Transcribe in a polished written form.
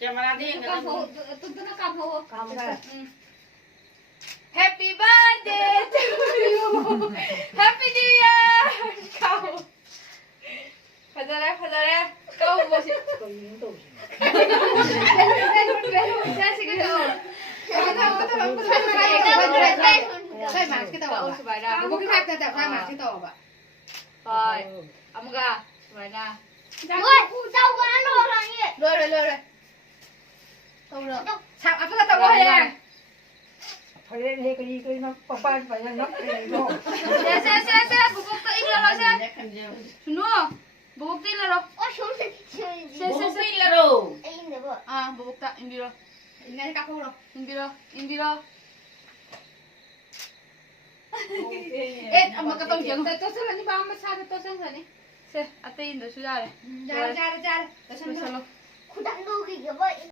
कैमरा देंगे तुम तो ना काम हो काम कर happy birthday to you happy new year खाओ फजरे कहो वो से कोई नहीं तो जैसे कि तोใช่หมาที่ตัวสบายนะบุกที่ทักแต่ใช่หมาที่ตัวบ่ไปอามุกาสบายนะเฮ้ยเจ้ากันโดนอะไรเนี่ยเลยชาวอัฟริกาตัวเอง พอเล่นเฮก็ดีก็นักป้าไปยังนักเลยเนาะ เซ่บุกตัวอีกแล้วเซ่หนูบุกตีแล้วหรอเซ่ Bumilaro.บุกตาอินดีโร่อินดีกับพวกเราอินดีโร่เอ๊ะอามุกาต้องยังแต่ตัวฉันนี่บ้าไม่ใช่ตัวฉันนี่เซ่อัตตินเดี๋ยวช่วยได้จ้าแต่ฉัน